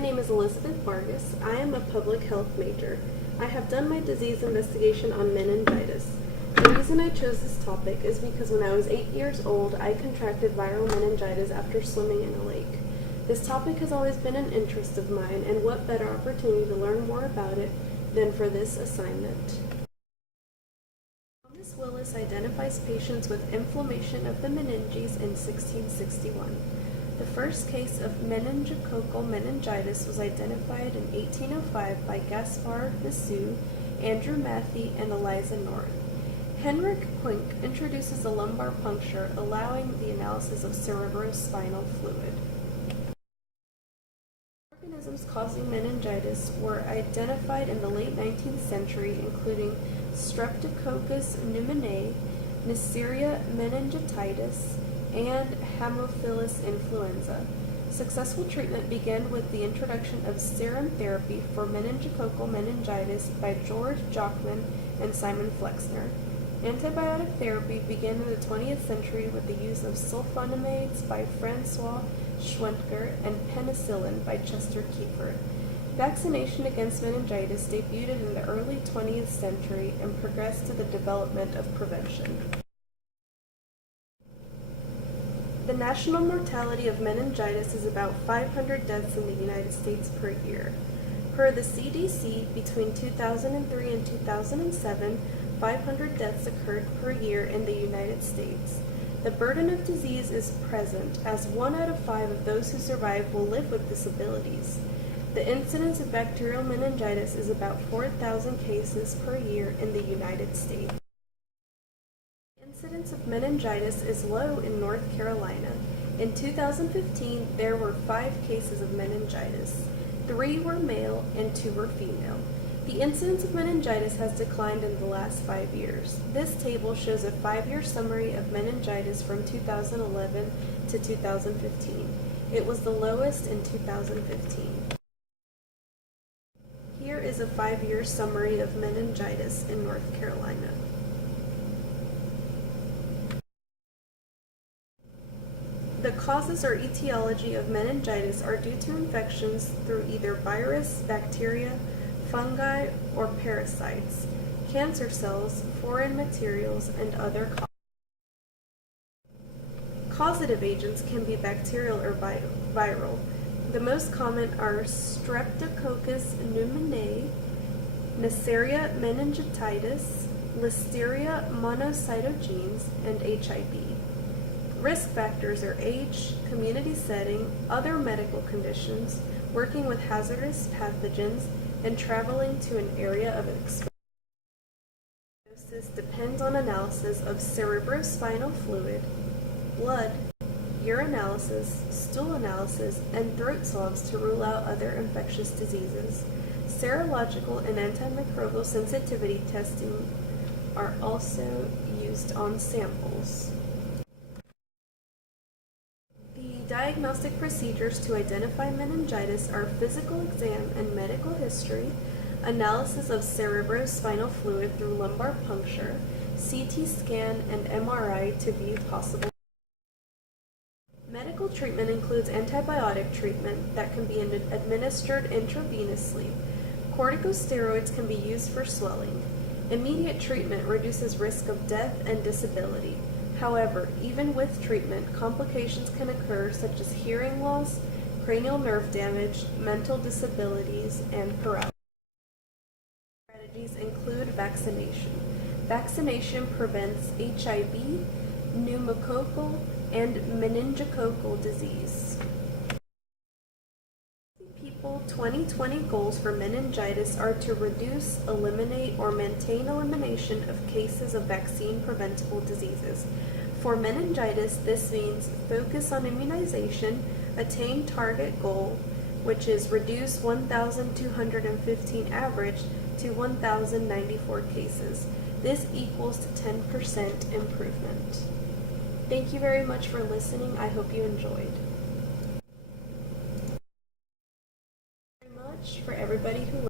name is Elizabeth Vargas. I am a public health major. I have done my disease investigation on meningitis. The reason I chose this topic is because when I was 8 years old, I contracted viral meningitis after swimming in a lake. This topic has always been an interest of mine, and what better opportunity to learn more about it than for this assignment. Thomas Willis identifies patients with inflammation of the meninges in 1661. The first case of meningococcal meningitis was identified in 1805 by Gaspar Bessou, Andrew Matthey, and Eliza North. Henrik Quink introduces a lumbar puncture, allowing the analysis of cerebrospinal fluid. Organisms causing meningitis were identified in the late 19th century, including Streptococcus pneumoniae, Neisseria meningitis, and Haemophilus influenza. Successful treatment began with the introduction of serum therapy for meningococcal meningitis by George Jochman and Simon Flexner. Antibiotic therapy began in the 20th century with the use of sulfonamides by Francois Schwentger and penicillin by Chester Kiefer. Vaccination against meningitis debuted in the early 20th century and progressed to the development of prevention. The national mortality of meningitis is about 500 deaths in the United States per year. Per the CDC, between 2003 and 2007, 500 deaths occurred per year in the United States. The burden of disease is present, as 1 out of 5 of those who survive will live with disabilities. The incidence of bacterial meningitis is about 4,000 cases per year in the United States. The incidence of meningitis is low in North Carolina. In 2015, there were 5 cases of meningitis. 3 were male and 2 were female. The incidence of meningitis has declined in the last 5 years. This table shows a 5-year summary of meningitis from 2011 to 2015. It was the lowest in 2015. Here is a 5-year summary of meningitis in North Carolina. The causes or etiology of meningitis are due to infections through either virus, bacteria, fungi, or parasites, cancer cells, foreign materials, and other causes. Causative agents can be bacterial or viral. The most common are Streptococcus pneumoniae, Neisseria meningitis, Listeria monocytogenes, and HIV. Risk factors are age, community setting, other medical conditions, working with hazardous pathogens, and traveling to an area of exposure. Diagnosis depends on analysis of cerebrospinal fluid, blood, urinalysis, stool analysis, and throat swabs to rule out other infectious diseases. Serological and antimicrobial sensitivity testing are also used on samples. Diagnostic procedures to identify meningitis are physical exam and medical history, analysis of cerebrospinal fluid through lumbar puncture, CT scan, and MRI to view possible. Medical treatment includes antibiotic treatment that can be administered intravenously. Corticosteroids can be used for swelling. Immediate treatment reduces risk of death and disability. However, even with treatment, complications can occur such as hearing loss, cranial nerve damage, mental disabilities, and paralysis. Strategies include vaccination. Vaccination prevents HIV, pneumococcal, and meningococcal disease. 2020 goals for meningitis are to reduce, eliminate, or maintain elimination of cases of vaccine-preventable diseases. For meningitis, this means focus on immunization, attain target goal, which is reduce 1,215 average to 1,094 cases. This equals to 10% improvement. Thank you very much for listening. I hope you enjoyed. For everybody who